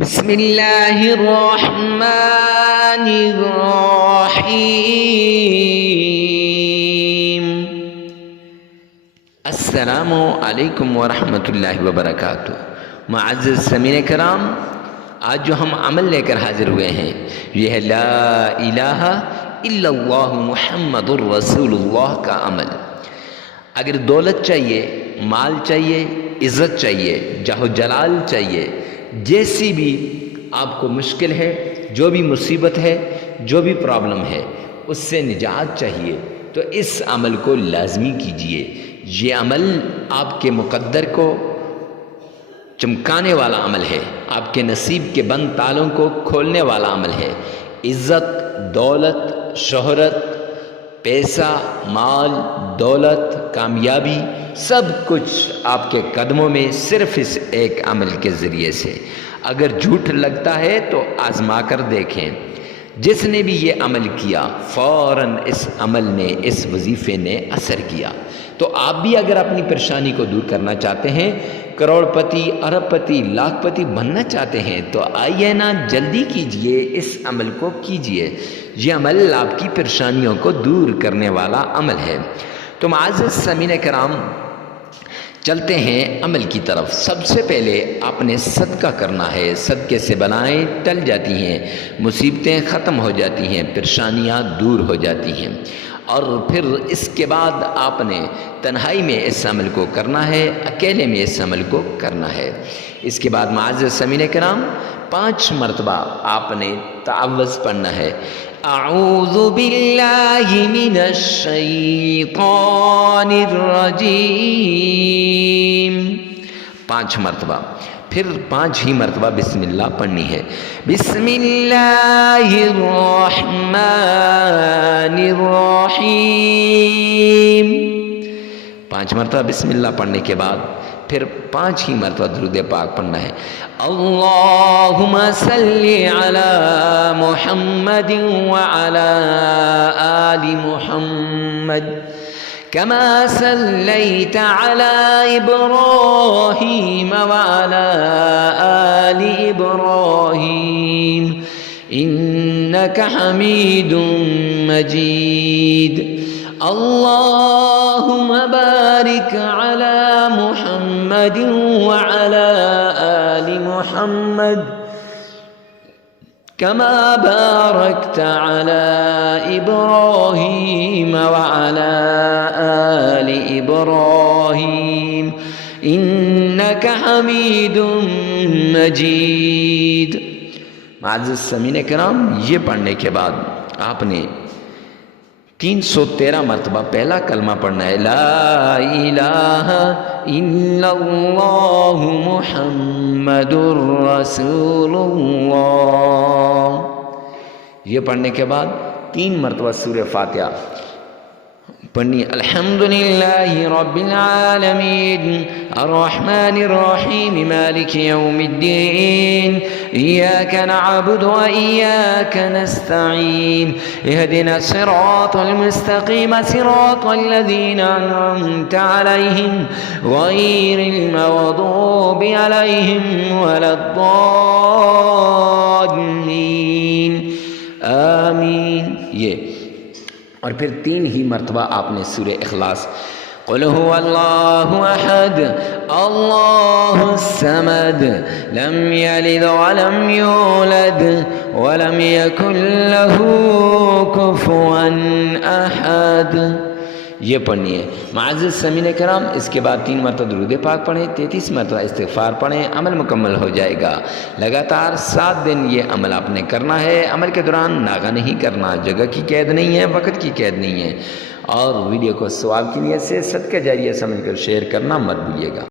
بسم اللہ الرحمن الرحیم۔ السلام علیکم ورحمۃ اللہ وبرکاتہ۔ معزز سامعین کرام، آج جو ہم عمل لے کر حاضر ہوئے ہیں یہ ہے لا الہ الا اللہ محمد الرسول اللہ کا عمل۔ اگر دولت چاہیے، مال چاہیے، عزت چاہیے، جاہ و جلال چاہیے، جیسی بھی آپ کو مشکل ہے، جو بھی مصیبت ہے، جو بھی پرابلم ہے، اس سے نجات چاہیے تو اس عمل کو لازمی کیجئے۔ یہ عمل آپ کے مقدر کو چمکانے والا عمل ہے، آپ کے نصیب کے بند تالوں کو کھولنے والا عمل ہے۔ عزت، دولت، شہرت، پیسہ، مال، دولت، کامیابی، سب کچھ آپ کے قدموں میں صرف اس ایک عمل کے ذریعے سے۔ اگر جھوٹ لگتا ہے تو آزما کر دیکھیں۔ جس نے بھی یہ عمل کیا فوراً اس عمل نے، اس وظیفے نے اثر کیا۔ تو آپ بھی اگر اپنی پریشانی کو دور کرنا چاہتے ہیں، کروڑ پتی، ارب پتی، لاکھ پتی بننا چاہتے ہیں، تو آئیے نا، جلدی کیجئے، اس عمل کو کیجئے۔ یہ عمل آپ کی پریشانیوں کو دور کرنے والا عمل ہے۔ تو معزز سامعین کرام، چلتے ہیں عمل کی طرف۔ سب سے پہلے آپ نے صدقہ کرنا ہے۔ صدقے سے بلائیں ٹل جاتی ہیں، مصیبتیں ختم ہو جاتی ہیں، پریشانیاں دور ہو جاتی ہیں۔ اور پھر اس کے بعد آپ نے تنہائی میں اس عمل کو کرنا ہے، اکیلے میں اس عمل کو کرنا ہے۔ اس کے بعد معزز سامعین کرام، 5 مرتبہ آپ نے تعوذ پڑھنا ہے۔ اعوذ باللہ من الشیطان الرجیم، 5 مرتبہ۔ پھر 5 ہی مرتبہ بسم اللہ پڑھنی ہے۔ بسم اللہ الرحمن الرحیم، 5 مرتبہ بسم اللہ پڑھنے کے بعد پھر 5 ہی مرتبہ درود پاک پڑھنا ہے۔ اللہم صلی علی محمد وعلی آل محمد کما صلیت علی ابراہیم وعلی آل ابراہیم انک حمید مجید۔ اللہم بارک علی محمد وعلی آل محمد کما بارکت علی ابراہیم وعلی آل ابراہیم انک حمید مجید۔ معزز سامعین کرام، یہ پڑھنے کے بعد آپ نے 313 مرتبہ پہلا کلمہ پڑھنا ہے، لا الہ الا اللہ محمد الرسول اللہ۔ یہ پڑھنے کے بعد 3 مرتبہ سورہ فاتحہ پڑھنی۔ الحمدللہ رب العالمین الرحمن الرحیم مالک یوم الدین ایاک نعبد و ایاک نستعین اہدنا الصراط المستقیم صراط الذین انعمت علیہم غیر المغضوب علیہم ولا الضالین آمین۔ یہ اور پھر 3 ہی مرتبہ آپ نے سورہ اخلاص، قل هو اللہ احد اللہ الصمد لم یلد ولم یولد ولم یکن له کفوا احد۔ یہ پڑھنی ہے۔ معزز سامعین کرام، اس کے بعد 3 مرتبہ درود پاک پڑھیں، 33 مرتبہ استغفار پڑھیں، عمل مکمل ہو جائے گا۔ لگاتار 7 دن یہ عمل آپ نے کرنا ہے۔ عمل کے دوران ناغہ نہیں کرنا، جگہ کی قید نہیں ہے، وقت کی قید نہیں ہے۔ اور ویڈیو کو ثواب کی نیت سے صدقہ جاریہ سمجھ کر شیئر کرنا مت بھولیے گا۔